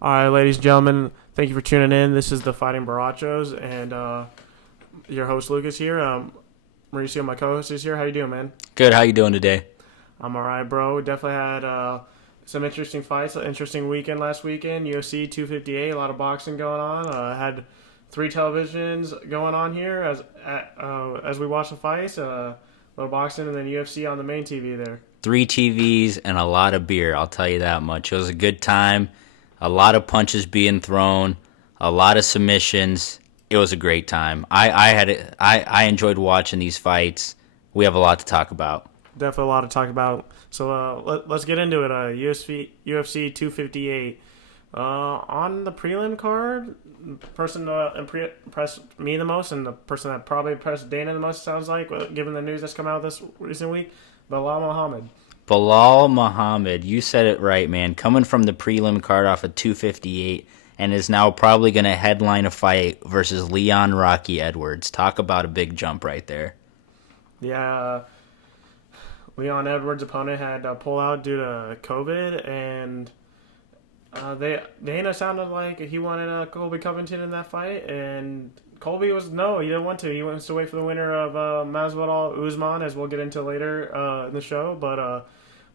All right, ladies and gentlemen, thank you for tuning in. This is the Fighting Barachos, and your host Lucas here. Mauricio, my co-host, is here. How you doing, man? Good. How you doing today? I'm all right, bro. We definitely had some interesting fights. An interesting weekend last weekend. UFC 258. A lot of boxing going on. Had three televisions going on here as we watch the fights. A little boxing and then UFC on the main TV there. Three TVs and a lot of beer. I'll tell you that much. It was a good time. A lot of punches being thrown. A lot of submissions. It was a great time. I enjoyed watching these fights. We have a lot to talk about. Definitely a lot to talk about. So let's get into it. UFC 258. On the prelim card, person impressed me the most, and the person that probably impressed Dana the most, sounds like, given the news that's come out this recent week, Bilal Muhammad. Bilal Muhammad, you said it right, man. Coming from the prelim card off of 258 and is now probably going to headline a fight versus Leon Rocky Edwards. Talk about a big jump right there. Yeah, Leon Edwards' opponent had to pull out due to COVID, and Dana sounded like he wanted Colby Covington in that fight, and Colby was no, he didn't want to. He wants to wait for the winner of Masvidal Usman, as we'll get into later in the show. But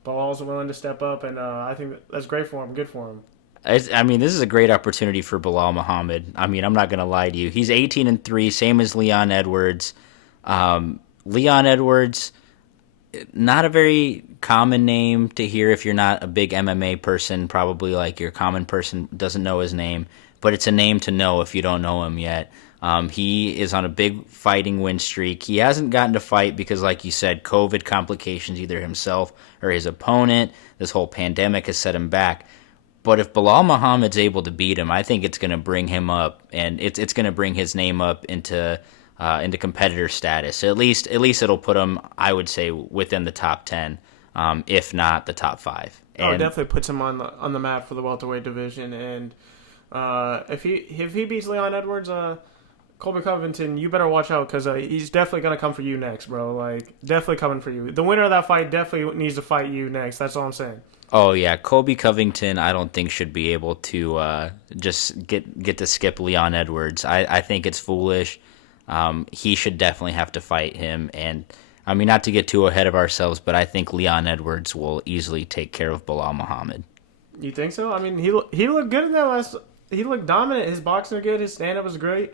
Bilal's willing to step up, and I think that's great for him. Good for him. I mean, this is a great opportunity for Bilal Muhammad. I mean, I'm not going to lie to you. He's 18-3, same as Leon Edwards. Leon Edwards, not a very common name to hear if you're not a big MMA person. Probably like your common person doesn't know his name, but it's a name to know if you don't know him yet. He is on a big fighting win streak. He hasn't gotten to fight because, like you said, COVID complications, either himself or his opponent. This whole pandemic has set him back. But if Bilal Muhammad's able to beat him, I think it's going to bring him up, and it's going to bring his name up into competitor status. At least it'll put him, I would say, within the top 10, if not the top 5. Oh, it And definitely puts him on the map for the welterweight division. And if he beats Leon Edwards, Colby Covington, you better watch out because he's definitely gonna come for you next, bro. Like definitely coming for you. The winner of that fight definitely needs to fight you next. That's all I'm saying. oh yeah, Colby Covington, I don't think should be able to just get to skip Leon Edwards. I think it's foolish. He should definitely have to fight him. And I mean, not to get too ahead of ourselves, but I think Leon Edwards will easily take care of Bilal Muhammad. You think so? I mean, he looked good in that last. He looked dominant. His boxing was good. His stand up was great.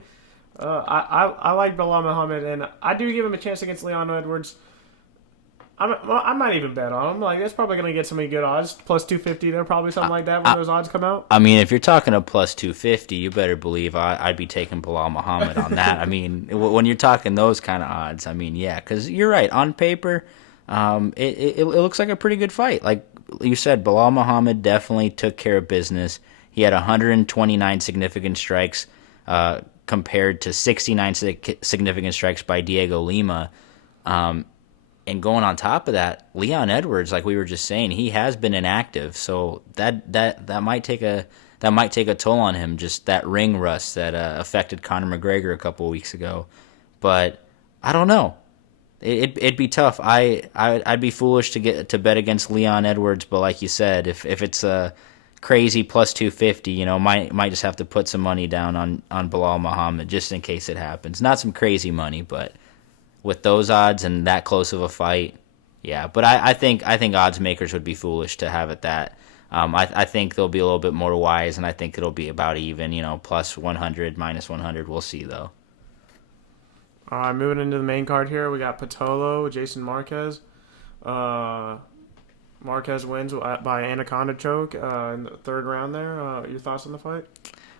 I like Bilal Muhammad, and I do give him a chance against Leon Edwards. I might even bet on him. Like that's probably gonna get some good odds. Plus 250 there, probably something like that when those odds come out. I mean, if you're talking a plus 250, you better believe I'd be taking Bilal Muhammad on that. I mean, when you're talking those kind of odds, I mean, yeah, because you're right. On paper, it looks like a pretty good fight. Like you said, Bilal Muhammad definitely took care of business. He had 129 significant strikes compared to 69 significant strikes by Diego Lima. And going on top of that, Leon Edwards, like we were just saying, he has been inactive, so that might take a toll on him. Just that ring rust that affected Conor McGregor a couple of weeks ago. But I don't know. It'd be tough. I'd be foolish to bet against Leon Edwards, but like you said, if it's a crazy plus 250, might just have to put some money down on Bilal Muhammad just in case it happens. Not some crazy money, but with those odds and that close of a fight, yeah. But I think odds makers would be foolish to have it that. I think they'll be a little bit more wise, and I think it'll be about even. Plus 100, minus 100. We'll see though. All right, moving into the main card here, we got Patolo, Jason Marquez. Marquez wins by anaconda choke in the third round there. Your thoughts on the fight?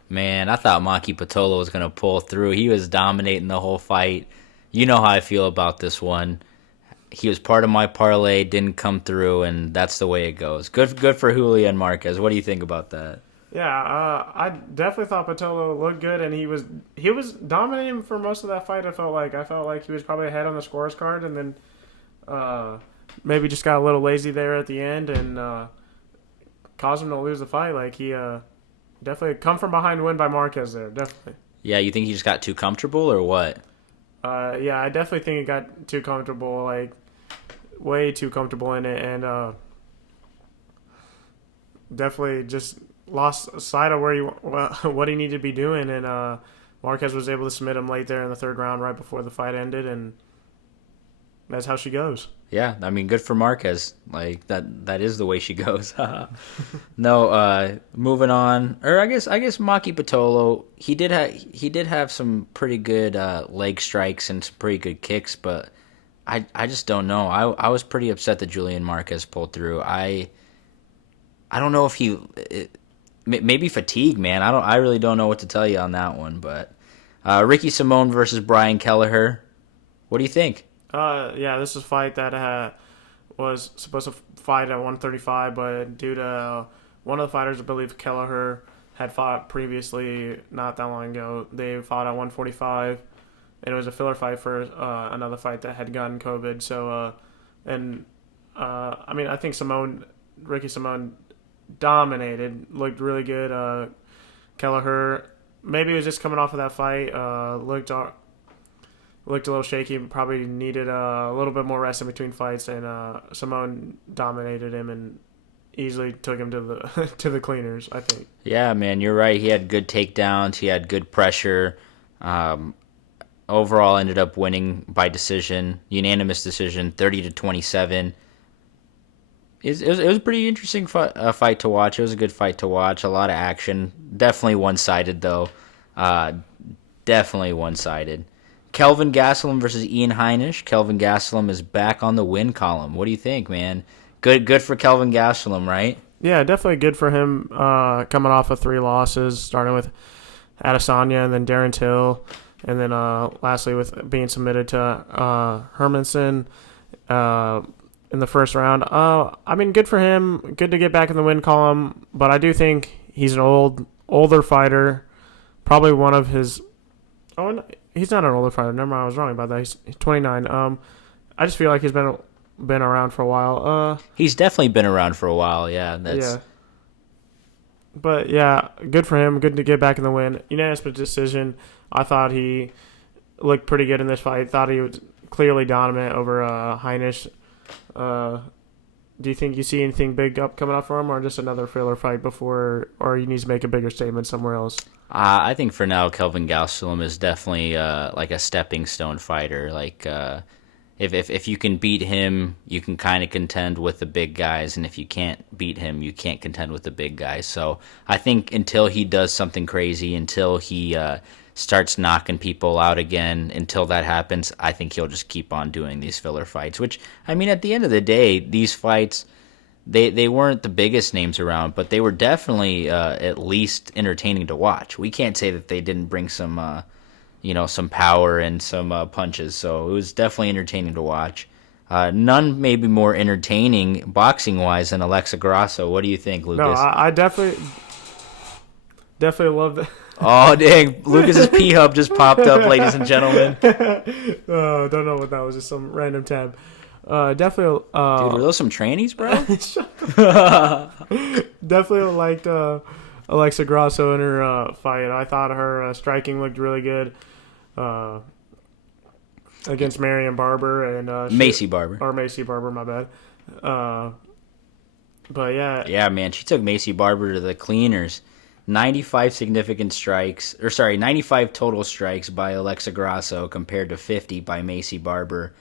Man, I thought Maki Patolo was gonna pull through. He was dominating the whole fight. You know how I feel about this one. He was part of my parlay, didn't come through, and that's the way it goes. Good for Julian Marquez. What do you think about that? Yeah, I definitely thought Patolo looked good, and he was dominating for most of that fight. I felt like he was probably ahead on the scores card, and then maybe just got a little lazy there at the end and caused him to lose the fight. Like he definitely come from behind win by Marquez there, definitely. Yeah, you think he just got too comfortable or what? Yeah, I definitely think it got too comfortable, like way too comfortable in it, and definitely just lost sight of where what he needed to be doing, and Marquez was able to submit him late there in the third round, right before the fight ended, and that's how she goes. Yeah, I mean, good for Marquez. Like that is the way she goes. No, moving on. Or I guess Maki Pitolo, he did have some pretty good leg strikes and some pretty good kicks, but I just don't know. I was pretty upset that Julian Marquez pulled through. I don't know if maybe fatigue, man. I really don't know what to tell you on that one, but Ricky Simone versus Brian Kelleher. What do you think? Yeah, this is a fight that was supposed to fight at 135, but due to one of the fighters, I believe Kelleher, had fought previously not that long ago, they fought at 145, and it was a filler fight for another fight that had gotten COVID. So, I mean, I think Ricky Simone dominated, looked really good. Kelleher, maybe he was just coming off of that fight, looked a little shaky. Probably needed a little bit more rest in between fights, and Simone dominated him and easily took him to the to the cleaners, I think. Yeah, man, you're right. He had good takedowns. He had good pressure. Overall, ended up winning by decision, unanimous decision, 30-27. It was a pretty interesting fight to watch. It was a good fight to watch. A lot of action. Definitely one-sided, though. Definitely one-sided. Kelvin Gastelum versus Ian Heinisch. Kelvin Gastelum is back on the win column. What do you think, man? Good for Kelvin Gastelum, right? Yeah, definitely good for him. Coming off of 3 losses, starting with Adesanya and then Darren Till, and then lastly with being submitted to Hermanson in the first round. I mean, good for him. Good to get back in the win column, but I do think he's an older fighter. Probably one of his. Oh, no, he's not an older fighter. Never mind, I was wrong about that. He's 29. I just feel like he's been around for a while. He's definitely been around for a while. Yeah, yeah. But yeah, good for him. Good to get back in the win. Unanimous decision. I thought he looked pretty good in this fight. Thought he was clearly dominant over Heinisch. Do you think you see anything big coming up for him, or just another filler fight or he needs to make a bigger statement somewhere else? I think for now, Kelvin Gastelum is definitely like a stepping stone fighter. Like if you can beat him, you can kind of contend with the big guys, and if you can't beat him, you can't contend with the big guys. So I think until he does something crazy, until he starts knocking people out again, until that happens, I think he'll just keep on doing these filler fights. Which, I mean, at the end of the day, these fights, they weren't the biggest names around, but they were definitely at least entertaining to watch. We can't say that they didn't bring some some power and some punches. So it was definitely entertaining to watch. None maybe more entertaining boxing-wise than Alexa Grasso. What do you think, Lucas? No, I definitely love that. Oh, dang. Lucas's P-Hub just popped up, ladies and gentlemen. Don't know what that was. Just some random tab. Definitely. Dude, were those some trannies, bro? Definitely liked Alexa Grasso in her fight. I thought her striking looked really good against Marion Barber and Macy Barber. Or Macy Barber, my bad. But yeah. Yeah, man. She took Macy Barber to the cleaners. 95 total strikes by Alexa Grasso compared to 50 by Macy Barber.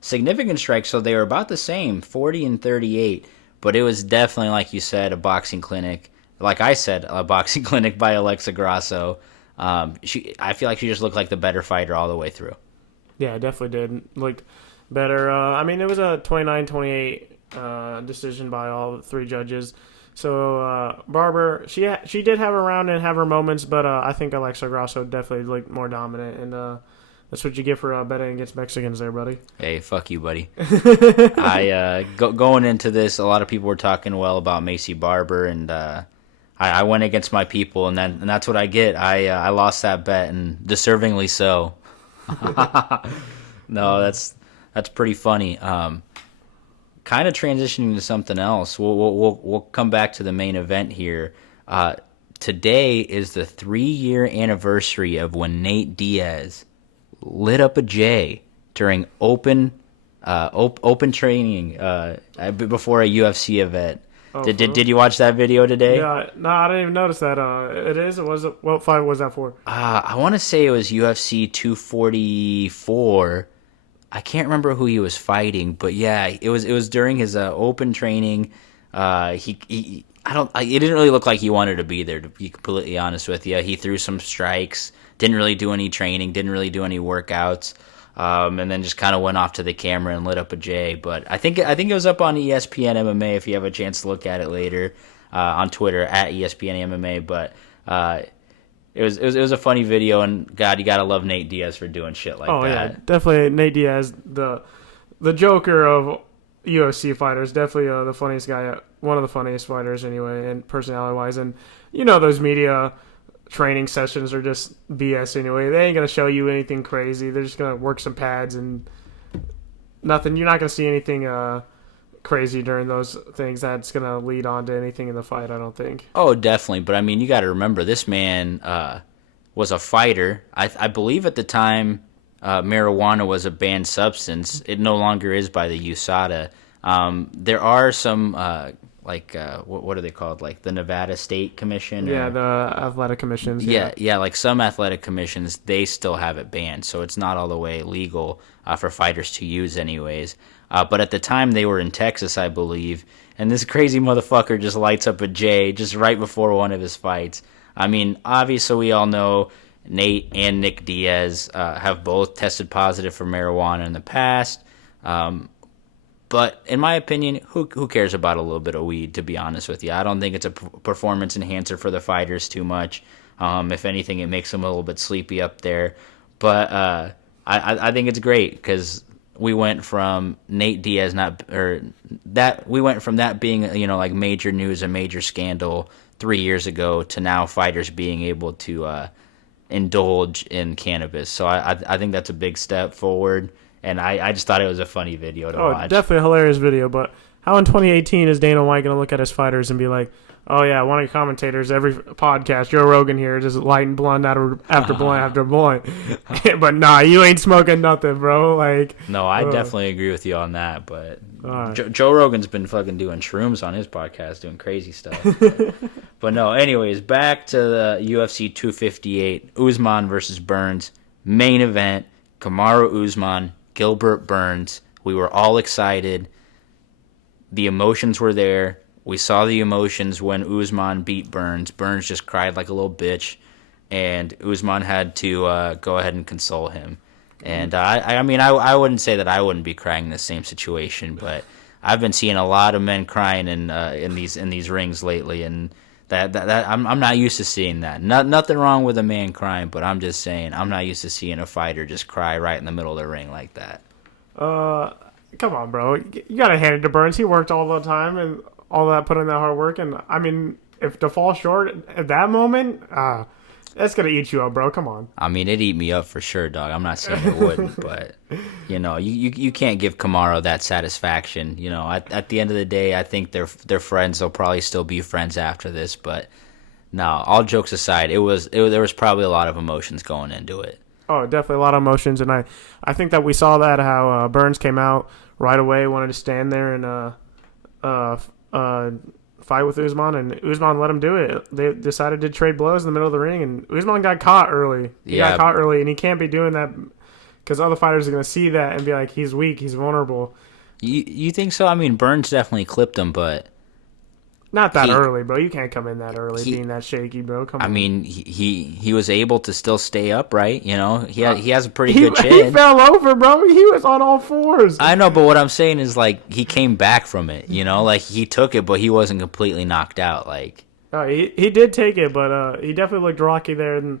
Significant strikes, so they were about the same, 40 and 38. But it was definitely, like you said, a boxing clinic. Like I said, a boxing clinic by Alexa Grasso. I feel like she just looked like the better fighter all the way through. Yeah, definitely did. Looked better. I mean, it was a 29-28 decision by all 3 judges. So Barber, she did have her round and have her moments, but I think Alexa Grasso definitely looked more dominant, and that's what you get for betting against Mexicans there, buddy. Hey, fuck you, buddy. Going into this, a lot of people were talking well about Macy Barber, and I went against my people, and that's what I get. I lost that bet, and deservingly so. No, that's pretty funny. Kind of transitioning to something else. We'll come back to the main event here. Today is the 3-year anniversary of when Nate Diaz lit up a J during open training before a UFC event. Oh, Did you watch that video today? Yeah, no, I didn't even notice that. It is. It was. What fight was that for? I want to say it was UFC 244. I can't remember who he was fighting, but yeah, it was during his open training. He it didn't really look like he wanted to be there, to be completely honest with you. He threw some strikes, didn't really do any training, didn't really do any workouts, and then just kind of went off to the camera and lit up a J. But I think it was up on ESPN MMA if you have a chance to look at it later, on Twitter at ESPN MMA. But it was a funny video, and God, you gotta love Nate Diaz for doing shit like that. Oh yeah, definitely Nate Diaz, the Joker of UFC fighters. Definitely the funniest guy, one of the funniest fighters anyway, and personality wise. And those media training sessions are just BS anyway. They ain't gonna show you anything crazy. They're just gonna work some pads and nothing. You're not gonna see anything crazy during those things that's gonna lead on to anything in the fight. I don't think. Oh, definitely. But I mean, you got to remember, this man was a fighter. I believe at the time marijuana was a banned substance. It no longer is by the USADA. There are some what are they called? Like the Nevada State Commission? Yeah, the athletic commissions. Yeah, like some athletic commissions, they still have it banned. So it's not all the way legal for fighters to use anyways. But at the time, they were in Texas, I believe. And this crazy motherfucker just lights up a J just right before one of his fights. I mean, obviously, we all know Nate and Nick Diaz have both tested positive for marijuana in the past. But in my opinion, who cares about a little bit of weed, to be honest with you? I don't think it's a performance enhancer for the fighters too much. If anything, it makes them a little bit sleepy up there. But I think it's great because we went from Nate Diaz we went from that being like major news, a major scandal 3 years ago, to now fighters being able to indulge in cannabis. So I think that's a big step forward, and I just thought it was a funny video to watch. Definitely a hilarious video. But how in 2018 is Dana White going to look at his fighters and be like, oh yeah, one of your commentators every podcast, Joe Rogan here, just lighting blunt after blunt after blunt. But nah, you ain't smoking nothing, bro. Like, no, I definitely agree with you on that. But Joe Rogan's been fucking doing shrooms on his podcast, doing crazy stuff. But no, anyways, back to the UFC 258, Usman versus Burns main event. Kamaru Usman, Gilbert Burns. We were all excited. The emotions were there. We saw the emotions when Usman beat Burns. Burns just cried like a little bitch, and Usman had to go ahead and console him. And I mean, I wouldn't say that I wouldn't be crying in the same situation, but I've been seeing a lot of men crying in these rings lately, and that I'm not used to seeing that. Nothing wrong with a man crying, but I'm just saying I'm not used to seeing a fighter just cry right in the middle of the ring like that. Come on, bro. You gotta hand it to Burns. He worked all the time and all that, put in that hard work, and I mean, if to fall short at that moment, that's gonna eat you up, bro. Come on. I mean, it eat me up for sure, dog. I'm not saying it wouldn't, but you can't give Kamaru that satisfaction. At the end of the day, I think they're friends. They'll probably still be friends after this, but no. All jokes aside, there was probably a lot of emotions going into it. Oh, definitely a lot of emotions, and I think that we saw that how Burns came out right away, wanted to stand there and fight with Usman, and Usman let him do it. They decided to trade blows in the middle of the ring, and Usman got caught early. He got caught early, and he can't be doing that because other fighters are going to see that and be like, he's weak, he's vulnerable. You think so? I mean, Burns definitely clipped him, but not that early, bro. You can't come in that early being that shaky, bro. Come on. I mean, he was able to still stay upright. He has a pretty good chin. He fell over, bro. He was on all fours. I know, but what I'm saying is, like, he came back from it. Like, he took it, but he wasn't completely knocked out. Like, he did take it, but he definitely looked rocky there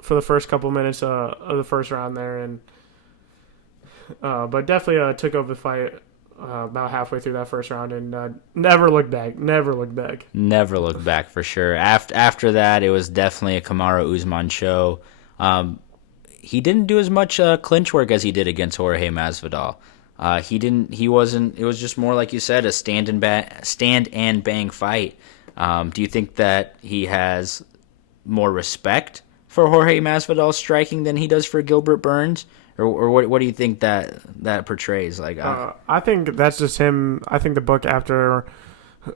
for the first couple minutes of the first round there, and but definitely took over the fight. About halfway through that first round, and never looked back. Never looked back for sure. After that, it was definitely a Kamaru Usman show. He didn't do as much clinch work as he did against Jorge Masvidal. He wasn't. It was just more like you said, a stand and bang fight. Do you think that he has more respect for Jorge Masvidal's striking than he does for Gilbert Burns? Or what do you think that portrays? Like, I think that's just him. I think the book after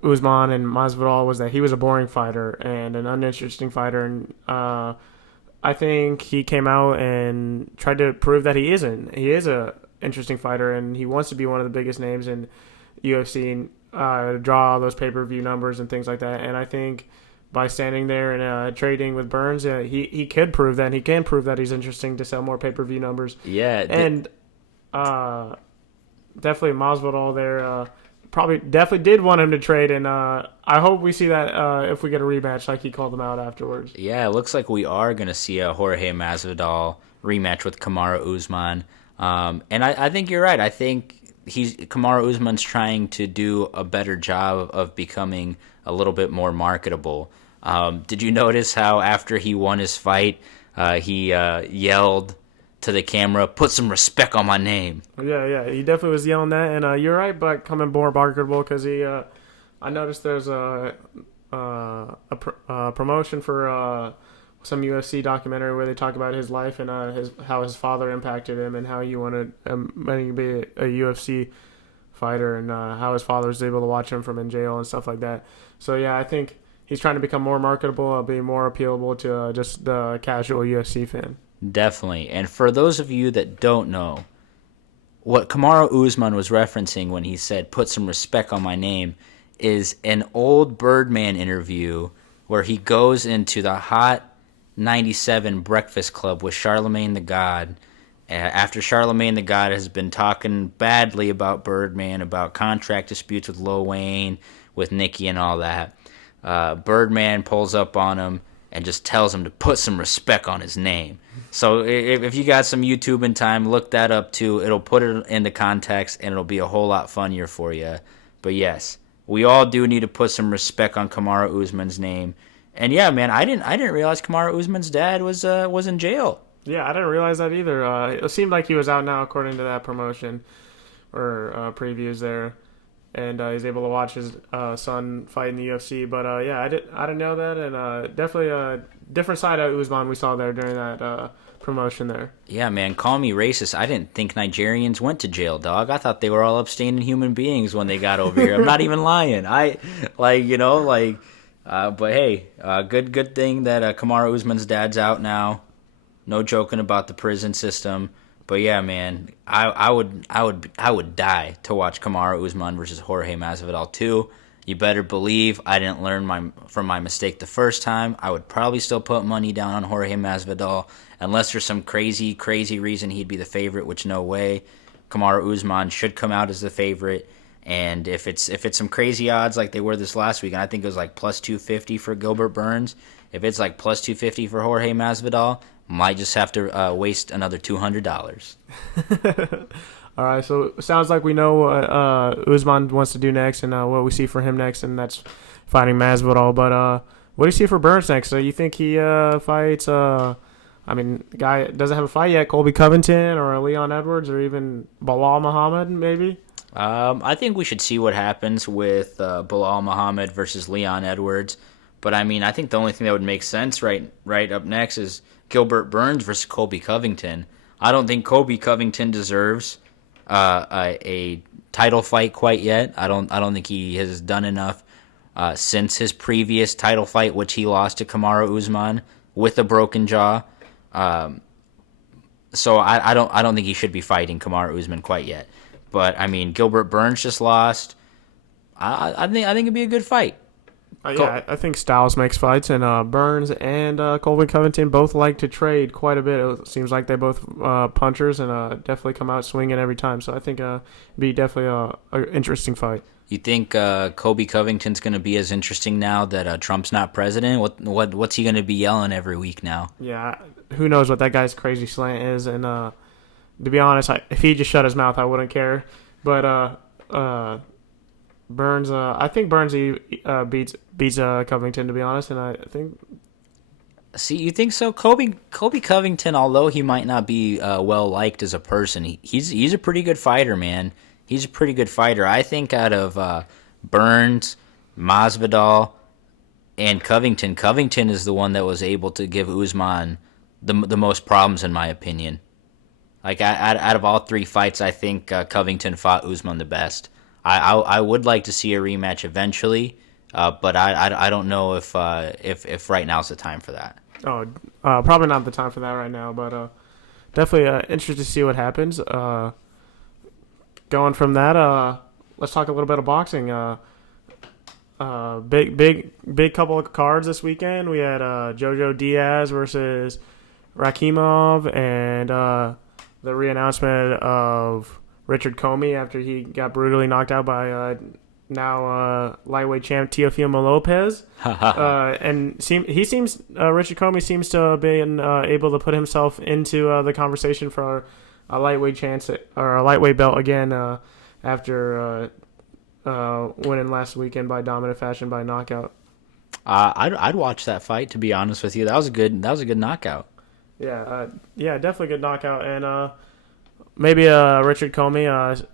Usman and Masvidal was that he was a boring fighter and an uninteresting fighter, and I think he came out and tried to prove that he isn't. He is a interesting fighter, and he wants to be one of the biggest names in UFC and draw all those pay-per-view numbers and things like that. And I think by standing there and trading with Burns, he could prove that. And he can prove that he's interesting to sell more pay-per-view numbers. Yeah, And definitely Masvidal there. Probably definitely did want him to trade, and I hope we see that if we get a rematch, like he called them out afterwards. yeah, it looks like we are going to see a Jorge Masvidal rematch with Kamaru Usman. And I think you're right. I think Kamaru Usman's trying to do a better job of becoming a little bit more marketable. Did you notice how after he won his fight, he yelled to the camera, "Put some respect on my name"? Yeah, he definitely was yelling that, and you're right, but coming more marketable because I noticed there's a promotion for some UFC documentary where they talk about his life and how his father impacted him and how he wanted to be a UFC fighter and how his father was able to watch him from in jail and stuff like that. So yeah, I think he's trying to become more marketable, be more appealable to just the casual UFC fan. Definitely. And for those of you that don't know, what Kamaru Usman was referencing when he said, "Put some respect on my name," is an old Birdman interview where he goes into the Hot 97 Breakfast Club with Charlemagne the God. After Charlemagne the God has been talking badly about Birdman, about contract disputes with Lil Wayne, with Nicki and all that, Birdman pulls up on him and just tells him to put some respect on his name. So if you got some YouTube in time, look that up too. It'll put it into context and it'll be a whole lot funnier for you. But yes, we all do need to put some respect on Kamaru Usman's name. And yeah, man, I didn't realize Kamaru Usman's dad was in jail. Yeah, I didn't realize that either. It seemed like he was out now, according to that promotion or previews there, and he's able to watch his son fight in the UFC. But yeah, I didn't know that, and definitely a different side of Usman we saw there during that promotion there. Yeah, man, call me racist. I didn't think Nigerians went to jail, dog. I thought they were all upstanding human beings when they got over here. I'm not even lying. But hey, good thing that Kamaru Usman's dad's out now. No joking about the prison system. But yeah, man, I would die to watch Kamaru Usman versus Jorge Masvidal too. You better believe I didn't learn from my mistake the first time. I would probably still put money down on Jorge Masvidal unless there's some crazy reason he'd be the favorite, which no way. Kamaru Usman should come out as the favorite. And if it's some crazy odds like they were this last week, and I think it was like plus 250 for Gilbert Burns, if it's like plus 250 for Jorge Masvidal, might just have to waste another $200. All right, so it sounds like we know what Usman wants to do next and what we see for him next, and that's fighting Masvidal. But what do you see for Burns next? So you think he fights? The guy doesn't have a fight yet. Colby Covington or Leon Edwards or even Bilal Muhammad, maybe. I think we should see what happens with Bilal Muhammad versus Leon Edwards. But I think the only thing that would make sense right up next is Gilbert Burns versus Colby Covington. I don't think Colby Covington deserves a title fight quite yet. I don't think he has done enough since his previous title fight, which he lost to Kamaru Usman with a broken jaw. So I don't think he should be fighting Kamaru Usman quite yet. But Gilbert Burns just lost. I think it'd be a good fight. Yeah, I think styles makes fights, and Burns and Colby Covington both like to trade quite a bit. It seems like they're both punchers and definitely come out swinging every time. So I think it'd be definitely an interesting fight. You think Colby Covington's going to be as interesting now that Trump's not president? What's he going to be yelling every week now? Yeah, who knows what that guy's crazy slant is, and to be honest, if he just shut his mouth, I wouldn't care. But Burns, I think Burns beats Covington, to be honest, and I think. See, you think so? Colby Covington, although he might not be well liked as a person, he's a pretty good fighter, man. He's a pretty good fighter. I think out of Burns, Masvidal, and Covington is the one that was able to give Usman the most problems, in my opinion. Like out of all three fights, I think Covington fought Usman the best. I would like to see a rematch eventually, but I don't know if right now's the time for that. Oh, probably not the time for that right now, but definitely interested to see what happens. Going from that, let's talk a little bit of boxing. Big couple of cards this weekend. We had Jojo Diaz versus Rakimov, and the reannouncement of Richard Comey after he got brutally knocked out by now lightweight champ Teofimo Lopez. And Richard Comey seems to have been able to put himself into the conversation for a lightweight chance or a lightweight belt again after winning last weekend by dominant fashion by knockout. I'd watch that fight, to be honest with you. That was a good knockout. Yeah, definitely good knockout, and maybe Richard Comey,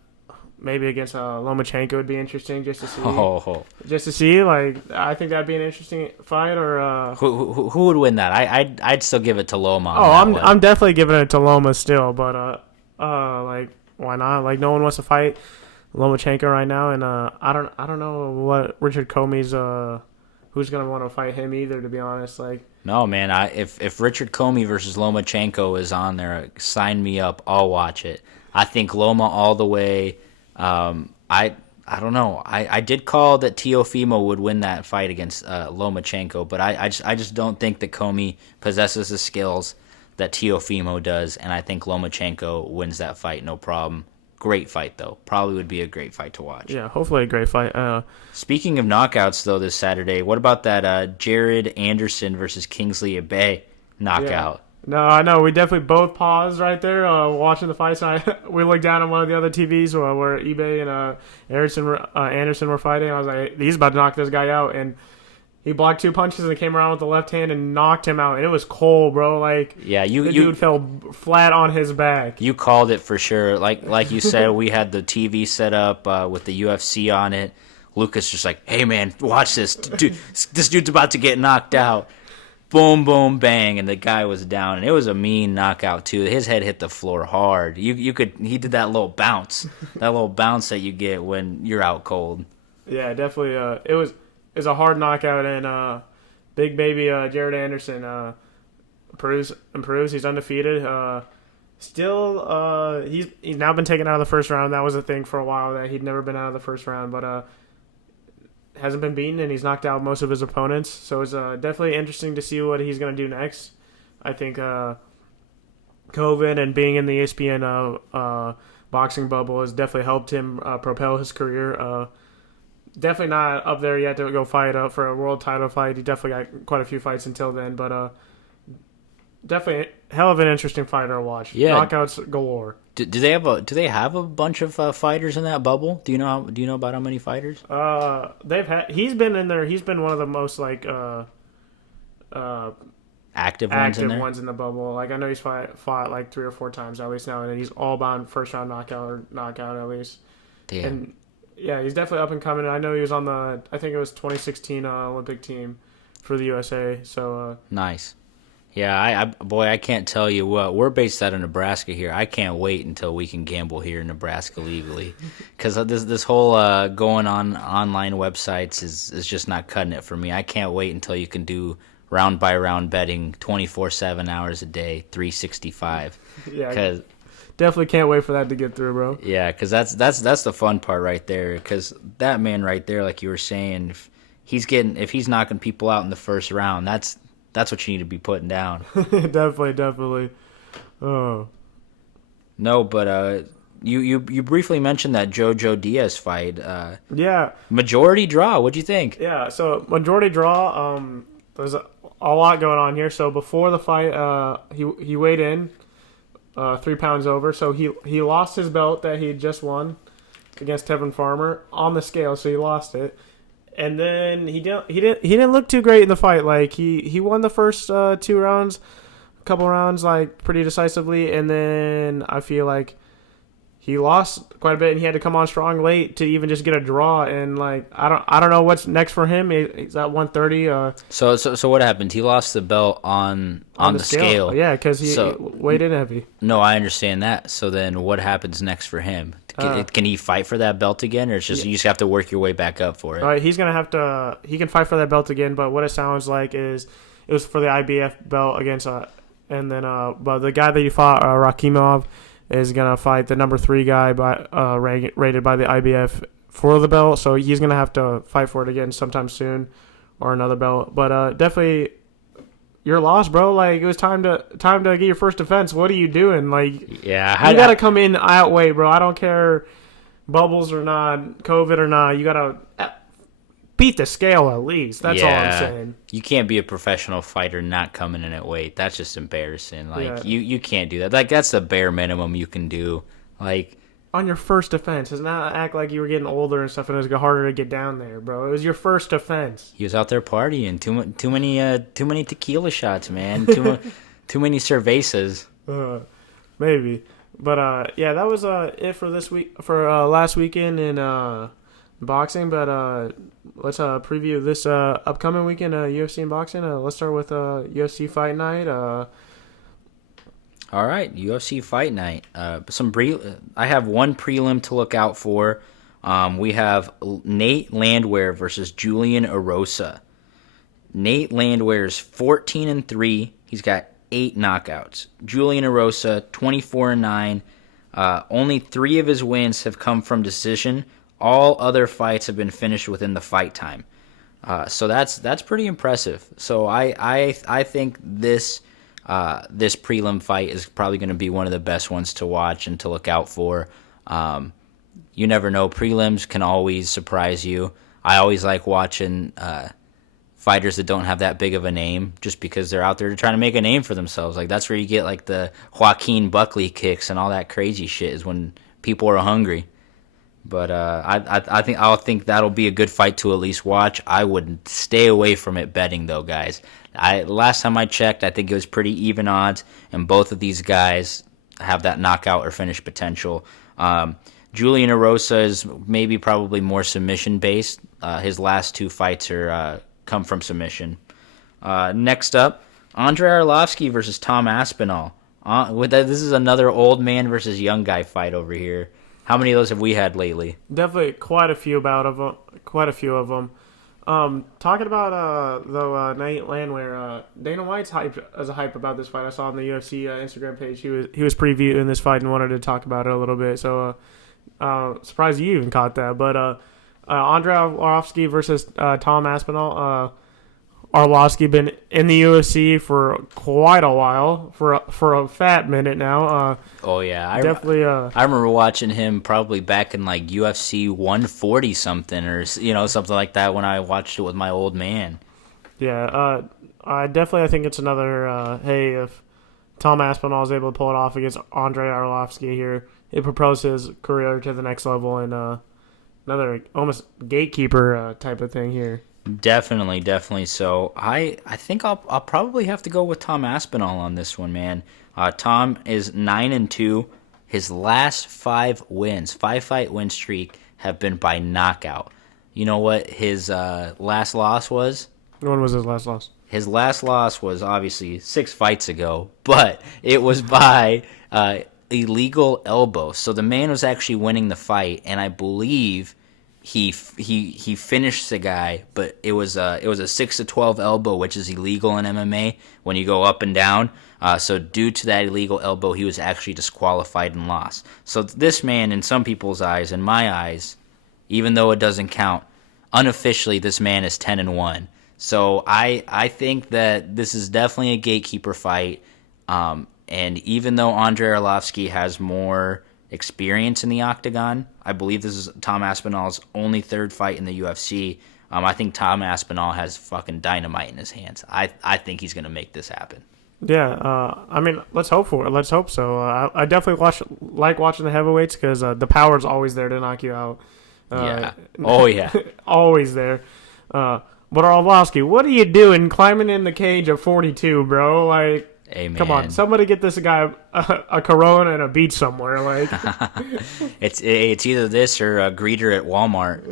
maybe against Lomachenko would be interesting just to see. Just to see, like, I think that'd be an interesting fight. Or who would win that? I'd still give it to Loma. I'm definitely giving it to Loma still, but like, why not? Like, no one wants to fight Lomachenko right now, and I don't know what Richard Comey's who's gonna want to fight him either, to be honest. Like, no, man. If Richard Comey versus Lomachenko is on there, sign me up. I'll watch it. I think Loma all the way. I don't know. I did call that Teofimo would win that fight against Lomachenko, but I just don't think that Comey possesses the skills that Teofimo does, and I think Lomachenko wins that fight, no problem. Great fight, though. Probably would be a great fight to watch. Yeah, hopefully a great fight. Speaking of knockouts, though, this Saturday, what about that Jared Anderson versus Kingsley Abe knockout? Yeah. No, I know. We definitely both paused right there watching the fight. So we looked down at one of the other TVs where eBay and Anderson were fighting. I was like, he's about to knock this guy out. And he blocked 2 punches and came around with the left hand and knocked him out. And it was cold, bro. Like, yeah, the dude fell flat on his back. You called it for sure. Like you said, we had the TV set up with the UFC on it. Lucas just like, hey, man, watch this. Dude, this dude's about to get knocked out. Boom, boom, bang, and the guy was down. And it was a mean knockout, too. His head hit the floor hard. He did that little bounce. That little bounce that you get when you're out cold. Yeah, definitely. It was a hard knockout, and big baby Jared Anderson improves. He's undefeated. Still, he's now been taken out of the first round. That was a thing for a while that he'd never been out of the first round, but hasn't been beaten, and he's knocked out most of his opponents. So it's definitely interesting to see what he's going to do next. I think COVID and being in the ESPN boxing bubble has definitely helped him propel his career. Definitely not up there yet to go fight up for a world title fight. He definitely got quite a few fights until then, but definitely a hell of an interesting fighter to watch. Yeah. Knockouts galore. Do they have a bunch of fighters in that bubble? Do you know about how many fighters? He's been in there. He's been one of the most like active ones in the bubble. Like, I know he's fought like 3 or 4 times at least now, and he's all bound first round knockout at least. Damn. And yeah, he's definitely up and coming. I know he was on I think it was 2016 Olympic team for the USA. So nice. Yeah, I can't tell you what. We're based out of Nebraska here. I can't wait until we can gamble here in Nebraska legally, because this whole going on online websites is just not cutting it for me. I can't wait until you can do round by round betting 24/7 hours a day, 365. Yeah, definitely can't wait for that to get through, bro. Yeah, because that's the fun part right there. Because that man right there, like you were saying, if he's knocking people out in the first round, that's what you need to be putting down. Definitely. Oh. No, but you briefly mentioned that Jojo Diaz fight. Yeah. Majority draw. What'd you think? Yeah. So majority draw. There's a lot going on here. So before the fight, he weighed in 3 pounds over. So he lost his belt that he just won against Tevin Farmer on the scale. So he lost it. And then he didn't look too great in the fight. Like, he won the first 2 rounds, a couple rounds like pretty decisively, and then I feel like he lost quite a bit, and he had to come on strong late to even just get a draw. And like, I don't know what's next for him. He's at 130. So what happened? He lost the belt on the scale. Yeah, because he weighed in heavy. No, I understand that. So then what happens next for him? Can he fight for that belt again, or it's just you just have to work your way back up for it? He's gonna have to. He can fight for that belt again, but what it sounds like is it was for the IBF belt against and then but the guy that he fought, Rakimov, is gonna fight the number 3 guy rated by the IBF for the belt. So he's gonna have to fight for it again sometime soon, or another belt. But definitely, you're lost, bro. Like, it was time to get your first defense. What are you doing? Like, Yeah, you gotta come in outweigh, bro. I don't care, bubbles or not, COVID or not. You gotta beat the scale at least. That's all I'm saying. You can't be a professional fighter not coming in at weight. That's just embarrassing. Like, you can't do that. Like, that's the bare minimum you can do. Like, on your first offense, it's not act like you were getting older and stuff and it was harder to get down there, bro. It was your first offense. He was out there partying. Too many tequila shots, man. Too many cervezas. Maybe, but yeah, that was it for this week, for last weekend in boxing. But let's preview this upcoming weekend UFC and boxing. Let's start with UFC Fight Night. All right, UFC Fight Night. I have one prelim to look out for. We have Nate Landwehr versus Julian Erosa. Nate Landwehr is 14-3. He's got 8 knockouts. Julian Erosa 24-9. Only 3 of his wins have come from decision. All other fights have been finished within the fight time. So that's pretty impressive. So I think this prelim fight is probably going to be one of the best ones to watch and to look out for. You never know. Prelims can always surprise you. I always like watching fighters that don't have that big of a name just because they're out there trying to make a name for themselves. Like, that's where you get like the Joaquin Buckley kicks and all that crazy shit, is when people are hungry. But I think that'll be a good fight to at least watch. I would stay away from it betting though, guys. Last time I checked, I think it was pretty even odds, and both of these guys have that knockout or finish potential. Julian Erosa is probably more submission based. His last 2 fights are come from submission. Next up, Andrei Arlovsky versus Tom Aspinall. This is another old man versus young guy fight over here. How many of those have we had lately? Definitely quite a few of them. Talking about though Nate Landwehr, Dana White's hype about this fight. I saw on the UFC Instagram page. He was previewing this fight and wanted to talk about it a little bit. So surprised you even caught that. But Andrei Arlovsky versus Tom Aspinall. Arlovsky been in the UFC for quite a while, for a fat minute now. Oh yeah, I I remember watching him probably back in like UFC 140 something, or something like that, when I watched it with my old man. Yeah, I think it's another. Hey, if Tom Aspinall is able to pull it off against Andrei Arlovsky here, it propels his career to the next level, and another almost gatekeeper type of thing here. Definitely. So I think I'll probably have to go with Tom Aspinall on this one, man. Tom is 9-2. His last 5 5-fight win streak, have been by knockout. You know what his last loss was? When was his last loss? His last loss was obviously 6 fights ago, but it was by illegal elbow. So the man was actually winning the fight, and I believe he finished the guy, but it was a 6-12 elbow, which is illegal in MMA when you go up and down. So due to that illegal elbow, he was actually disqualified and lost. So this man, in some people's eyes, in my eyes, even though it doesn't count, unofficially this man is 10-1. So I think that this is definitely a gatekeeper fight. And even though Andrei Arlovsky has more experience in the octagon, I believe this is Tom Aspinall's only 3rd fight in the UFC. I think Tom Aspinall has fucking dynamite in his hands. I think he's going to make this happen. Yeah, I mean, let's hope for it. Let's hope so. I definitely like watching the heavyweights because the power's always there to knock you out. Yeah. Oh, yeah. Always there. But Arlovsky, what are you doing climbing in the cage at 42, bro? Like, hey, man. Come on, somebody get this guy a Corona and a beach somewhere. Like, it's either this or a greeter at Walmart.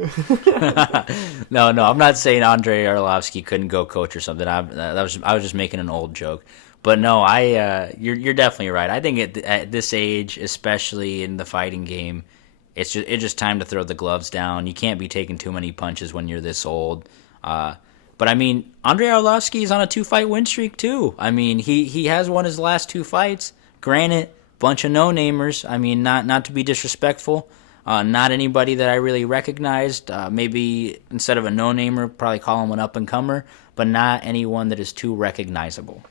No, I'm not saying Andrei Arlovsky couldn't go coach or something. I was just making an old joke. But no, you're definitely right. I think at this age, especially in the fighting game, it's just time to throw the gloves down. You can't be taking too many punches when you're this old. But I mean, Andrei Arlovsky is on a 2-fight win streak too. I mean, he has won his last 2 fights. Granted, bunch of no-namers. I mean, not to be disrespectful. Not anybody that I really recognized. Maybe instead of a no-namer, probably call him an up-and-comer, but not anyone that is too recognizable.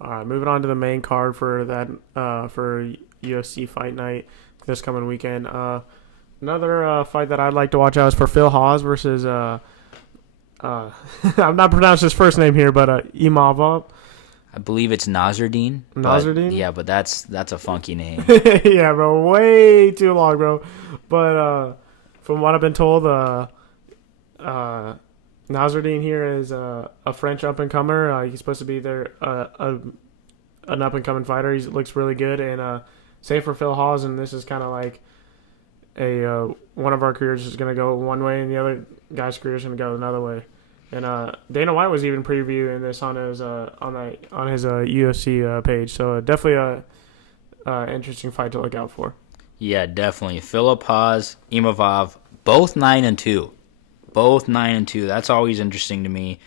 All right, moving on to the main card for that for UFC Fight Night this coming weekend. Another fight that I'd like to watch out is for Phil Hawes versus I'm not pronouncing his first name here, but Imavov. I believe it's Nasruddin. Nasruddin? Yeah, but that's a funky name. Yeah, bro, way too long, bro. But from what I've been told, Nasruddin here is a French up-and-comer. He's supposed to be an up-and-coming fighter. He looks really good. And same for Phil Hawes, and this is kind of like one of our careers is going to go one way, and the other guy's career is going to go another way. And Dana White was even previewing this on his UFC page. So definitely a interesting fight to look out for. Yeah, definitely. Philip Hawes, Imavov, both 9-2. Both 9-2. That's always interesting to me.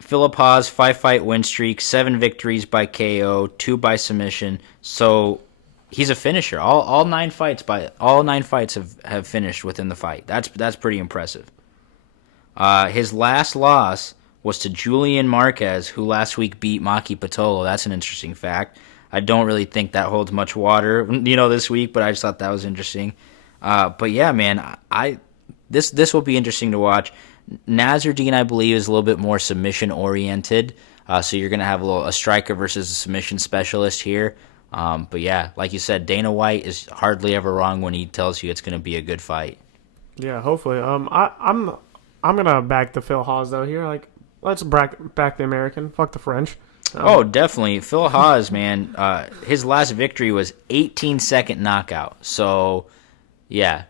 Philip Hawes, 5-fight win streak, 7 victories by KO, 2 by submission. So he's a finisher. All 9 fights have finished within the fight. That's pretty impressive. His last loss was to Julian Marquez, who last week beat Maki Pitolo. That's an interesting fact. I don't really think that holds much water, this week, but I just thought that was interesting. But yeah, man, this will be interesting to watch. Nasruddin, I believe, is a little bit more submission oriented. So you're gonna have a striker versus a submission specialist here. But yeah, like you said, Dana White is hardly ever wrong when he tells you it's gonna be a good fight. Yeah, hopefully. I'm gonna back the Phil Hawes though here. Like, let's back the American. Fuck the French. Oh, definitely. Phil Hawes, man. His last victory was 18-second knockout. So, yeah.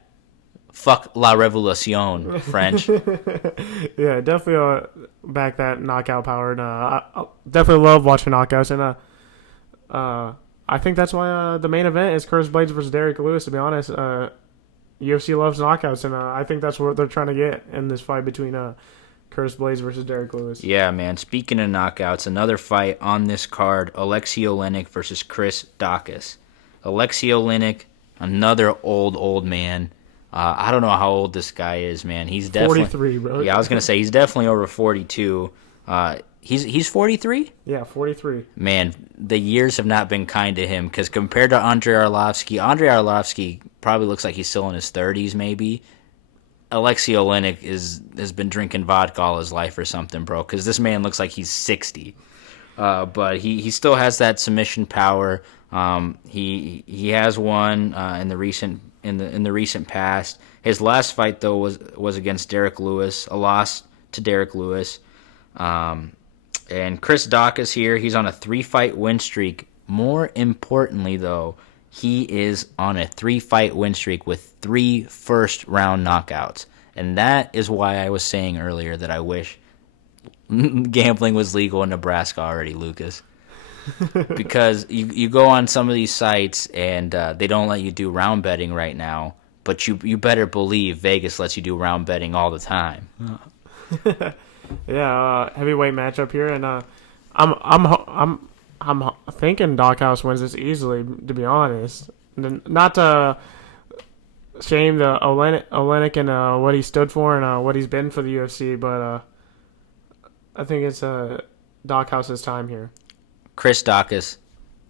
Fuck la revolution, French. Yeah, definitely back that knockout power. And I definitely love watching knockouts. And I think that's why the main event is Curtis Blaydes versus Derek Lewis, to be honest. UFC loves knockouts, and I think that's what they're trying to get in this fight between Curtis Blaydes versus Derek Lewis. Yeah, man. Speaking of knockouts, another fight on this card, Alexei Oleinik versus Chris Daukaus. Alexei Oleinik, another old man. I don't know how old this guy is, man. He's definitely 43, bro. Yeah, I was gonna say he's definitely over 42. He's 43. Yeah, 43. Man, the years have not been kind to him because compared to Andrei Arlovsky probably looks like he's still in his 30s, maybe. Alexei Oleinik has been drinking vodka all his life or something, bro. Because this man looks like he's 60, but he still has that submission power. He has won in the recent past. His last fight though was against Derek Lewis, a loss to Derek Lewis. And Chris Daukaus here, he's on a 3-fight win streak. More importantly though, he is on a 3-fight win streak with 3 first-round knockouts. And that is why I was saying earlier that I wish gambling was legal in Nebraska already, Lucas. Because you go on some of these sites and they don't let you do round betting right now, but you better believe Vegas lets you do round betting all the time. Yeah, heavyweight matchup here, and I'm thinking Daukaus wins this easily, to be honest. Not to shame the Oleinik and what he stood for and what he's been for the UFC, but I think it's Daukaus' time here. Chris Daukaus,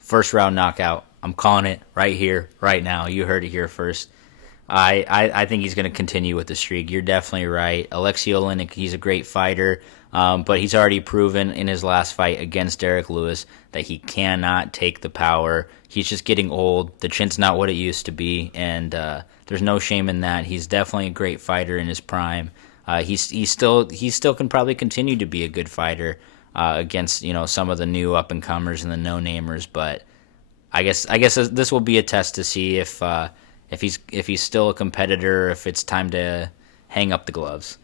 first round knockout. I'm calling it right here, right now. You heard it here first. I think he's going to continue with the streak. You're definitely right. Alexei Oleinik, he's a great fighter, but he's already proven in his last fight against Derek Lewis that he cannot take the power. He's just getting old. The chin's not what it used to be, and there's no shame in that. He's definitely a great fighter in his prime. He still can probably continue to be a good fighter against some of the new up and comers and the no namers. But I guess this will be a test to see if he's still a competitor, if it's time to hang up the gloves.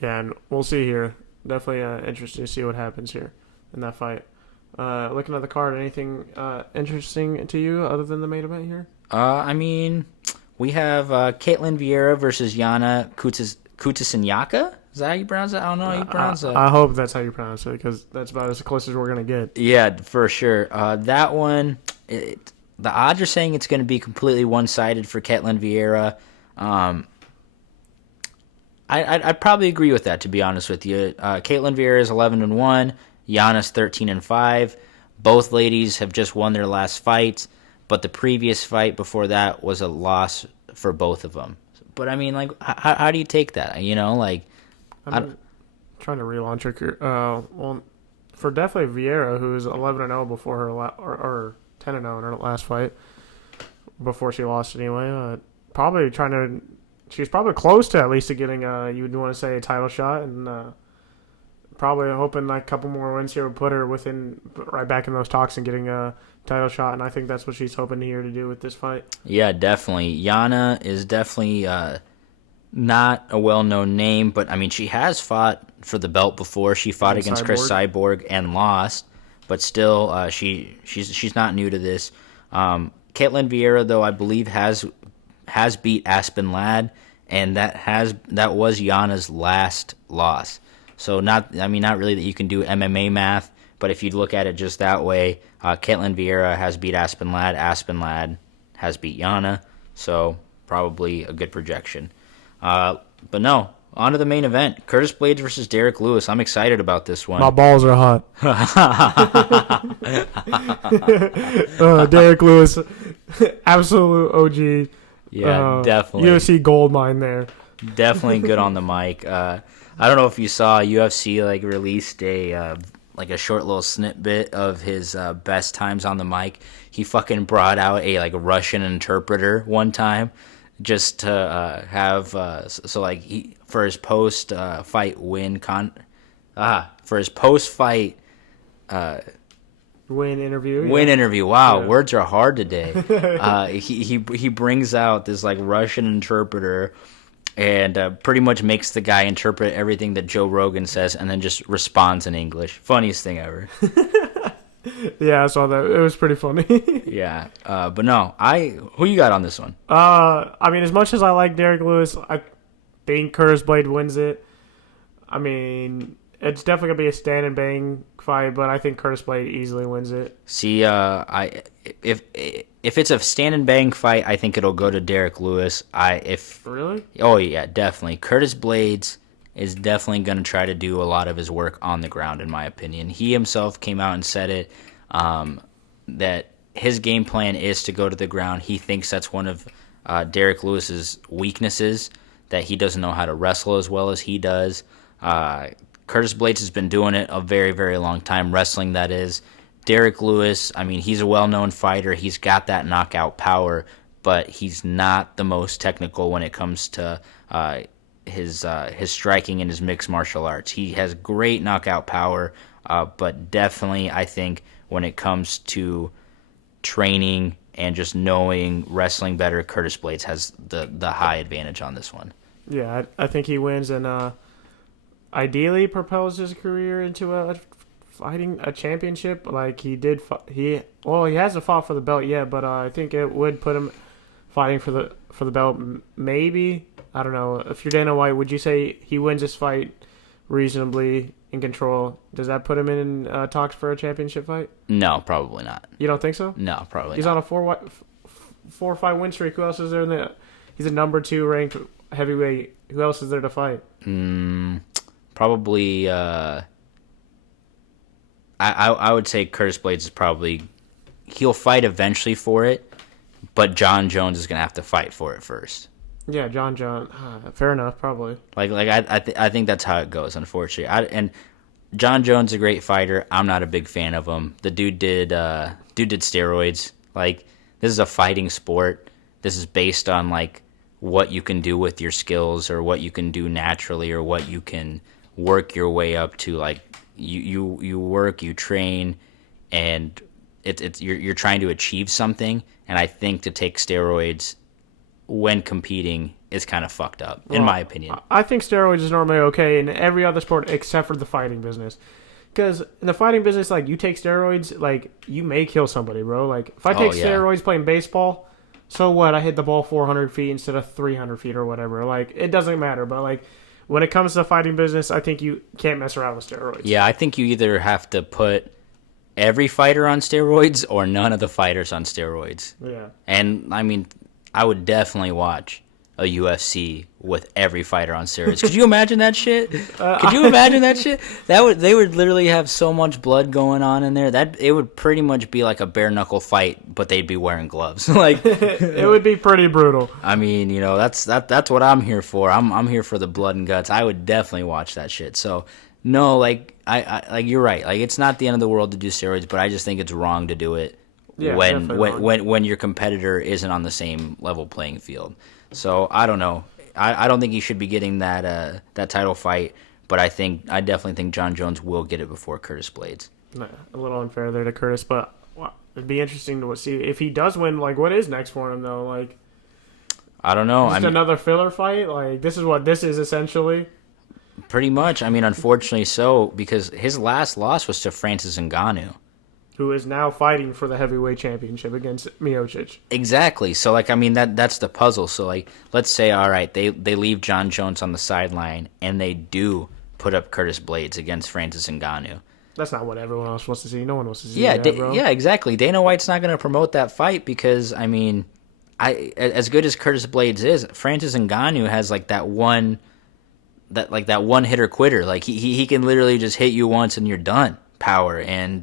Yeah, and we'll see here. Definitely interesting to see what happens here in that fight. Looking at the card, anything interesting to you other than the main event here? I mean, we have Caitlin Vieira versus Yana Kutasenyaka. Is that how you pronounce it? I don't know how you pronounce that. I hope that's how you pronounce it because that's about as close as we're gonna get. Yeah, for sure. That one, the odds are saying it's going to be completely one-sided for Caitlin Vieira. I'd probably agree with that, to be honest with you. Caitlin Vieira is 11-1. Giannis 13-5. Both ladies have just won their last fights, but the previous fight before that was a loss for both of them. But I mean, like, how do you take that? You know, like, I'm trying to relaunch her career. Well, for definitely Vieira, who was 11-0 before her or 10-0 in her last fight, before she lost anyway. Probably trying to. She's probably close to at least to getting you would want to say a title shot, and probably hoping like a couple more wins here would put her within right back in those talks and getting a title shot. And I think that's what she's hoping here to do with this fight. yeah, definitely. Yana is definitely not a well-known name, but I mean, she has fought for the belt before. She fought against Chris Cyborg and lost, but still, she's not new to this. Caitlin Vieira, though, I believe has beat Aspen Ladd, and that was Yana's last loss. So not really that you can do MMA math, but if you look at it just that way, Caitlin Vieira has beat Aspen Ladd. Aspen Ladd has beat Yana, so probably a good projection. But no, on to the main event. Curtis Blaydes versus Derek Lewis. I'm excited about this one. My balls are hot. Derek Lewis, absolute OG. Yeah, definitely. UFC gold mine there. Definitely good on the mic. I don't know if you saw UFC like released a like a short little snippet of his best times on the mic. He fucking brought out a like Russian interpreter one time just to have so like he for his post fight for his post fight win interview. Wow, yeah. Words are hard today. He brings out this like Russian interpreter and pretty much makes the guy interpret everything that Joe Rogan says and then just responds in English. Funniest thing ever. Yeah, I saw that. It was pretty funny. Yeah, but no, who you got on this one? I mean, as much as I like Derek Lewis, I think Curtis Blade wins it. I mean, it's definitely gonna be a stand and bang fight, but I think Curtis Blade easily wins it. See, if it's a stand and bang fight, I think it'll go to Derek Lewis. Really? Oh yeah, definitely. Curtis Blaydes is definitely going to try to do a lot of his work on the ground, in my opinion. He himself came out and said it, that his game plan is to go to the ground. He thinks that's one of Derek Lewis's weaknesses, that he doesn't know how to wrestle as well as he does. Curtis Blaydes has been doing it a very, very long time, wrestling that is. Derek Lewis, I mean, he's a well-known fighter. He's got that knockout power, but he's not the most technical when it comes to his striking and his mixed martial arts. He has great knockout power, but definitely I think when it comes to training and just knowing wrestling better, Curtis Blaydes has the high advantage on this one. Yeah, I think he wins and ideally propels his career into a championship. Like he did, he hasn't fought for the belt yet, but I think it would put him fighting for the belt. Maybe, I don't know. If you're Dana White, would you say he wins this fight reasonably in control? Does that put him in talks for a championship fight? No, probably not. You don't think so? No, probably He's not. on a 4-5 win streak. Who else is there in the? He's a number 2 ranked heavyweight. Who else is there to fight? Probably. I would say Curtis Blaydes is probably, he'll fight eventually for it, but John Jones is gonna have to fight for it first. Yeah, John. Fair enough, probably. I think that's how it goes. Unfortunately, and John Jones is a great fighter. I'm not a big fan of him. The dude did steroids. Like, this is a fighting sport. This is based on like what you can do with your skills or what you can do naturally or what you can work your way up to. Like you work, you train, and you're trying to achieve something. And I think to take steroids when competing is kind of fucked up, in my opinion. I think steroids is normally okay in every other sport except for the fighting business. because in the fighting business, like, you take steroids, like, you may kill somebody, bro. Like, if I take steroids playing baseball, so what? I hit the ball 400 feet instead of 300 feet or whatever. Like, it doesn't matter. But, like, when it comes to the fighting business, I think you can't mess around with steroids. Yeah, I think you either have to put every fighter on steroids or none of the fighters on steroids. Yeah. And, I mean, I would definitely watch a UFC with every fighter on steroids. Could you imagine that shit? Could you imagine that shit? They would literally have so much blood going on in there that it would pretty much be like a bare knuckle fight, but they'd be wearing gloves. Like, it would be pretty brutal. I mean, you know, that's what I'm here for. I'm here for the blood and guts. I would definitely watch that shit. So no, like I like you're right. Like, it's not the end of the world to do steroids, but I just think it's wrong to do it when your competitor isn't on the same level playing field. So I don't know. I don't think he should be getting that title fight, but I definitely think John Jones will get it before Curtis Blaydes. Nah, a little unfair there to Curtis, but it'd be interesting to see if he does win. Like, what is next for him though? Like, I don't know. Just another filler fight. Like, this is what this is essentially. Pretty much. I mean, unfortunately so, because his last loss was to Francis Ngannou, who is now fighting for the heavyweight championship against Miocic. Exactly. So, like, I mean, that's the puzzle. So, like, let's say, all right, they leave John Jones on the sideline, and they do put up Curtis Blaydes against Francis Ngannou. That's not what everyone else wants to see. No one wants to see that, bro. Yeah, exactly. Dana White's not going to promote that fight because, I mean, as good as Curtis Blaydes is, Francis Ngannou has, like, that one hitter quitter. Like, he can literally just hit you once and you're done. Power. And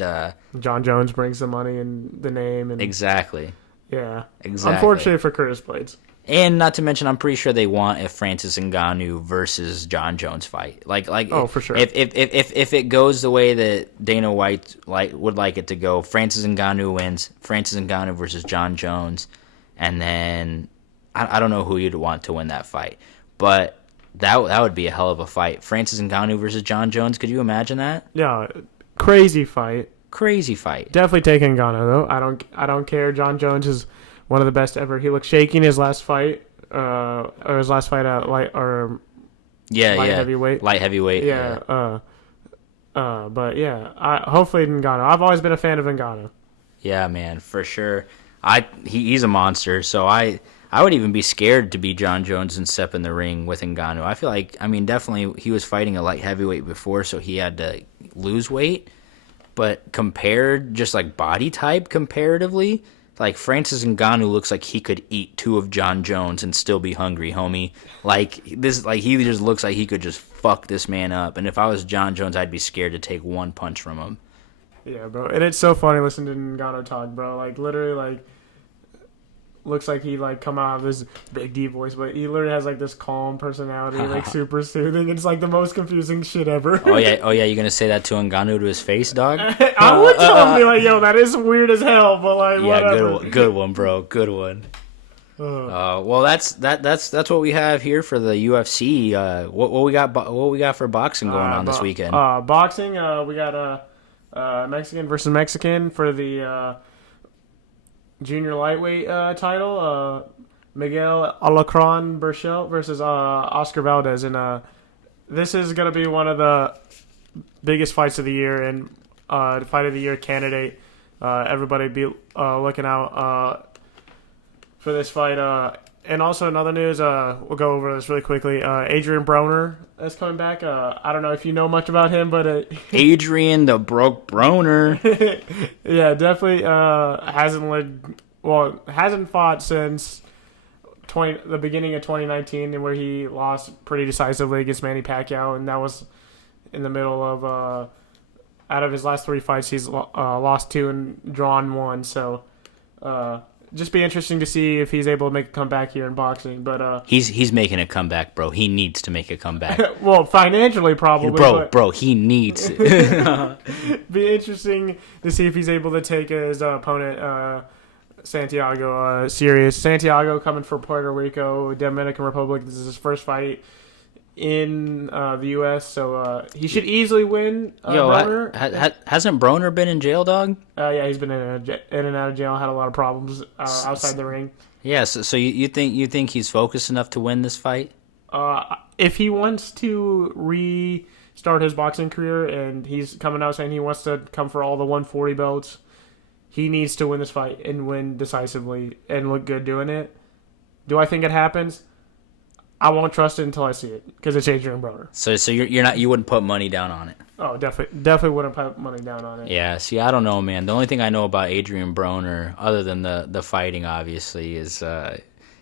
John Jones brings the money and the name. And exactly. Yeah. Exactly. Unfortunately for Curtis Blaydes. And not to mention, I'm pretty sure they want a Francis Ngannou versus John Jones fight. Like, oh, for sure. If it goes the way that Dana White would like it to go, Francis Ngannou wins. Francis Ngannou versus John Jones, and then I don't know who you'd want to win that fight, but that would be a hell of a fight. Francis Ngannou versus John Jones. Could you imagine that? Yeah. Crazy fight. Definitely taking Ngannou though. I don't care. John Jones is one of the best ever. He looked shaky in his last fight. Or his last fight at light heavyweight. Light heavyweight. Yeah. But yeah, hopefully Ngannou. I've always been a fan of Ngannou. Yeah, man, for sure. He's a monster. So I would even be scared to be John Jones and step in the ring with Ngannou. I feel like, I mean, definitely he was fighting a light heavyweight before, so he had to lose weight. But compared, just like body type comparatively, like Francis Ngannou looks like he could eat two of John Jones and still be hungry, homie. Like this, like he just looks like he could just fuck this man up. And if I was John Jones, I'd be scared to take one punch from him. Yeah, bro. And it's so funny listening to Ngannou talk, bro. Like, literally, like, looks like he, like, come out of his big deep voice, but he literally has, like, this calm personality, like, super soothing. It's, like, the most confusing shit ever. Oh, yeah, you gonna say that to Ngannou to his face, dog? I would tell him, be like, yo, that is weird as hell, but, like, whatever. Yeah, good one, bro. Good one. Well, that's what we have here for the UFC. What we got for boxing going on this weekend? Boxing, we got Mexican versus Mexican for the junior lightweight title. Miguel Alacron Burchell versus Oscar Valdez, and this is gonna be one of the biggest fights of the year and fight of the year candidate. Everybody be looking out for this fight. And also another news, we'll go over this really quickly. Adrian Broner is coming back. I don't know if you know much about him, but Adrian the Broke Broner. Yeah, definitely hasn't fought since the beginning of 2019, where he lost pretty decisively against Manny Pacquiao, and that was in the middle of out of his last 3 fights, he's lost 2 and drawn 1. So. Just be interesting to see if he's able to make a comeback here in boxing, but he's making a comeback, bro. He needs to make a comeback. Well, financially, probably, bro. He needs it. Be interesting to see if he's able to take his opponent, Santiago, serious. Santiago coming from Puerto Rico, Dominican Republic. This is his first fight in the U.S., so he should easily win. Broner. Hasn't Broner been in jail, dog? Yeah, he's been in and out of jail. Had a lot of problems outside the ring. Yeah, so you think he's focused enough to win this fight? If he wants to start his boxing career, and he's coming out saying he wants to come for all the 140 belts. He needs to win this fight and win decisively and look good doing it. Do I think it happens? I won't trust it until I see it because it's Adrian Broner. So you wouldn't put money down on it. Oh, definitely wouldn't put money down on it. Yeah, see, I don't know, man. The only thing I know about Adrian Broner, other than the fighting, obviously, is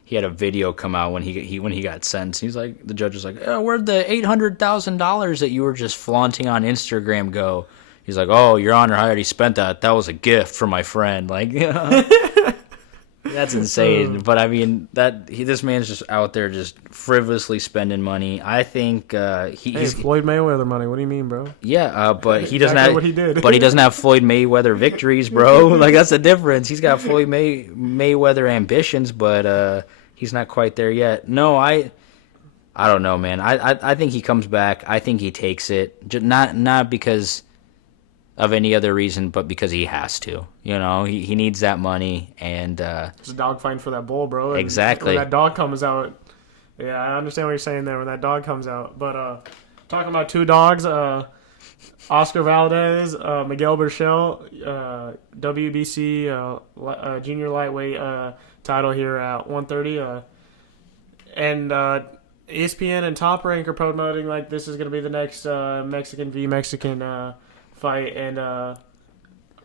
he had a video come out when he got sentenced. He's like, the judge was like, oh, where'd the $800,000 that you were just flaunting on Instagram go? He's like, oh, Your Honor, I already spent that. That was a gift from my friend. Like, that's insane. But I mean, this man's just out there just frivolously spending money. I think he's Floyd Mayweather money. What do you mean, bro? Yeah, but he Exactly doesn't have what he did. But he doesn't have Floyd Mayweather victories, bro. Like, that's the difference. He's got Floyd Mayweather ambitions, but he's not quite there yet. No, I don't know, man. I think he comes back. I think he takes it. Just not because of any other reason, but because he has to. You know, he needs that money, and it's a dog fighting for that bull, bro. And exactly. when that dog comes out, yeah, I understand what you're saying there. When that dog comes out, but talking about two dogs, Oscar Valdez, Miguel Berchelt, WBC junior lightweight title here at 130, and ESPN and Top Rank are promoting like this is going to be the next Mexican v Mexican fight, and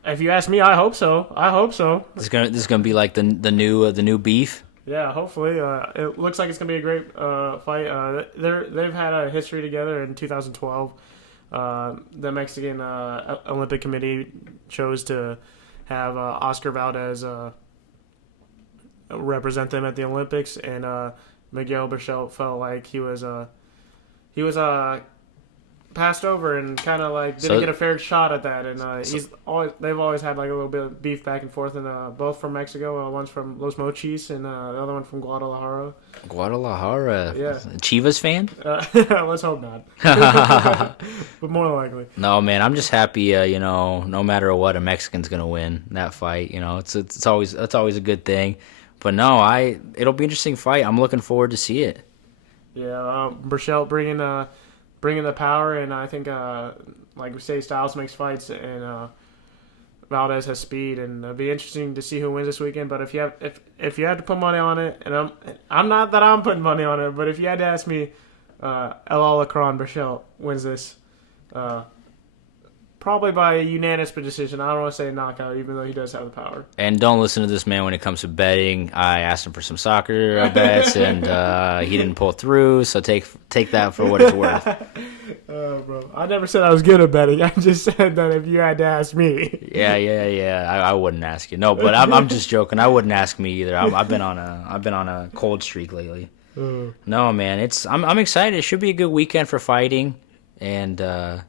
if you ask me, I hope so. This is gonna be like the new beef. Yeah, hopefully. It looks like it's gonna be a great fight. They've had a history together in 2012. The Mexican Olympic Committee chose to have Oscar Valdez represent them at the Olympics, and Miguel Berchelt felt like he was passed over and kind of like didn't get a fair shot at that, and they've always had like a little bit of beef back and forth, and both from Mexico. One's from Los Mochis, and the other one from Guadalajara. Yeah, Chivas fan? Let's hope not, but more likely. No, man, I'm just happy. No matter what, a Mexican's gonna win that fight. It's always a good thing. But no, it'll be an interesting fight. I'm looking forward to see it. Yeah, Berchelt bringing the power, and I think, like we say, Styles makes fights, and Valdez has speed, and it'll be interesting to see who wins this weekend. But if you had to put money on it, and I'm not that I'm putting money on it, but if you had to ask me, El Alacron Berchelt wins this, probably by a unanimous decision. I don't want to say knockout, even though he does have the power. And don't listen to this man when it comes to betting. I asked him for some soccer bets, and he didn't pull through. So take that for what it's worth. Bro, I never said I was good at betting. I just said that if you had to ask me. Yeah. I wouldn't ask you. No, but I'm just joking. I wouldn't ask me either. I've been on a cold streak lately. No, man, I'm excited. It should be a good weekend for fighting, and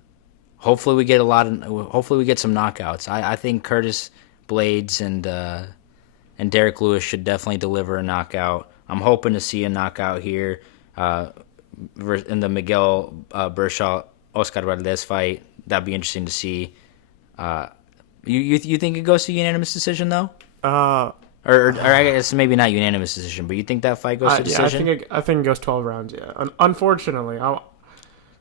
hopefully we get some knockouts. I think Curtis Blaydes and Derek Lewis should definitely deliver a knockout. I'm hoping to see a knockout here in the Miguel Berchelt Oscar Valdez fight. That'd be interesting to see. You think it goes to unanimous decision though? Or I guess maybe not unanimous decision, but you think that fight goes to decision? Yeah, I think it goes 12 rounds. Yeah, unfortunately,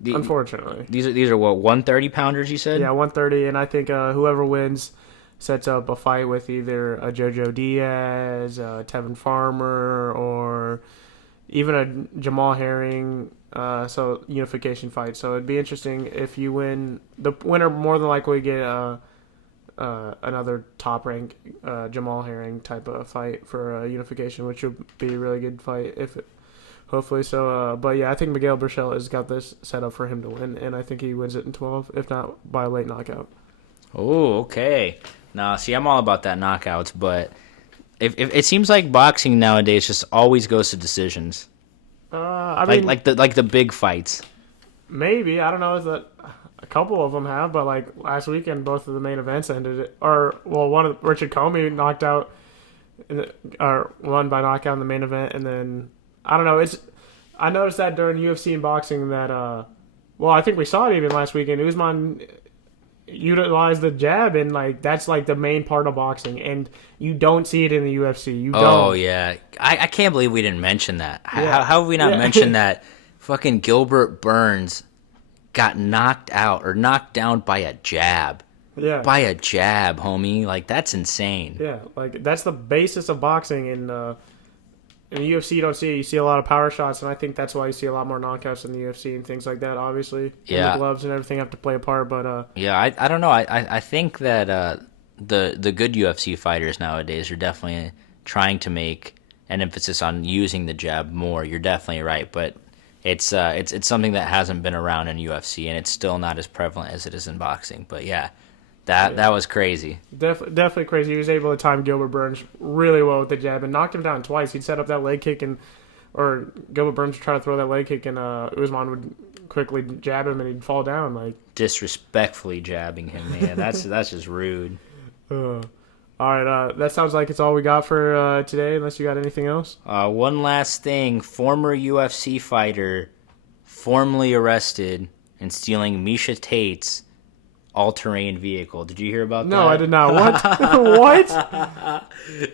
unfortunately. These are what, 130 pounders you said? Yeah, 130, and I think whoever wins sets up a fight with either a Jojo Diaz, Tevin Farmer, or even a Jamal Herring. So unification fight. So it'd be interesting if you win. The winner more than likely get another top rank Jamal Herring type of fight for unification, which would be a really good fight hopefully. So, but yeah, I think Miguel Berchelt has got this set up for him to win, and I think he wins it in 12, if not by a late knockout. Oh, okay. Now, see, I'm all about that knockouts, but if it seems like boxing nowadays just always goes to decisions. I mean, like the big fights. Maybe, I don't know. Is that a couple of them have, but like last weekend, both of the main events ended it, one of Richard Comey knocked out, or won by knockout in the main event, and then I don't know. I noticed that during UFC and boxing that I think we saw it even last weekend. Usman utilized the jab, and like that's like the main part of boxing, and you don't see it in the UFC. You don't. Oh yeah, I can't believe we didn't mention that. Yeah. How have we not mentioned that? Fucking Gilbert Burns got knocked out or knocked down by a jab. Yeah. By a jab, homie. Like, that's insane. Yeah, like that's the basis of boxing. In the UFC, you don't see it. You see a lot of power shots, and I think that's why you see a lot more knockouts in the UFC and things like that. Obviously, Yeah. And the gloves and everything have to play a part. But Yeah, I don't know. I think that the good UFC fighters nowadays are definitely trying to make an emphasis on using the jab more. You're definitely right, but it's something that hasn't been around in UFC, and it's still not as prevalent as it is in boxing. But yeah, that was crazy. definitely crazy. He was able to time Gilbert Burns really well with the jab and knocked him down twice. He'd set up that leg kick or Gilbert Burns would try to throw that leg kick, and Usman would quickly jab him and he'd fall down. Like Disrespectfully jabbing him, man. That's just rude. All right, that sounds like it's all we got for today, unless you got anything else. One last thing. Former UFC fighter formally arrested in stealing Misha Tate's all-terrain vehicle. Did you hear about that? No, I did not. What? What?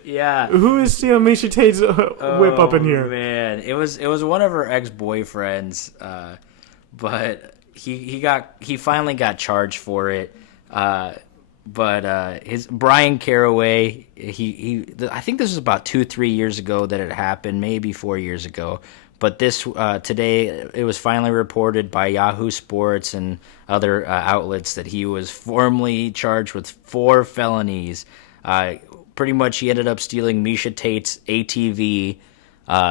Yeah. Who is stealing Misha Tate's whip up in here? Man, it was one of her ex-boyfriends, but he finally got charged for it. But his Brian Caraway, I think this was about 2-3 years ago that it happened, maybe 4 years ago. But this today, it was finally reported by Yahoo Sports and other outlets that he was formally charged with 4 felonies. Pretty much, he ended up stealing Misha Tate's ATV.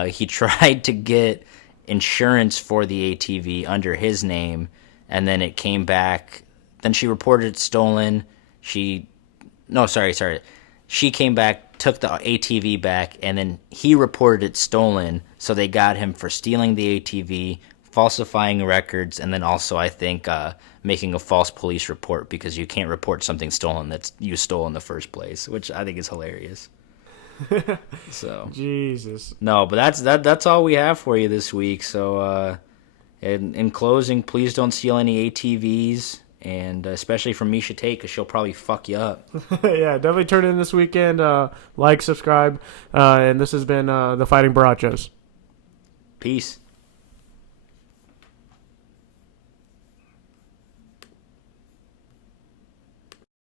He tried to get insurance for the ATV under his name, and then it came back. Then she reported it stolen. She came back, took the ATV back, and then he reported it stolen. So they got him for stealing the ATV, falsifying records, and then also, I think, making a false police report because you can't report something stolen that you stole in the first place, which I think is hilarious. So Jesus. No, but that's all we have for you this week. So in closing, please don't steal any ATVs. And especially from Misha Tate, because she'll probably fuck you up. Yeah, definitely turn in this weekend. Like, subscribe. And this has been the Fighting Barachos. Peace.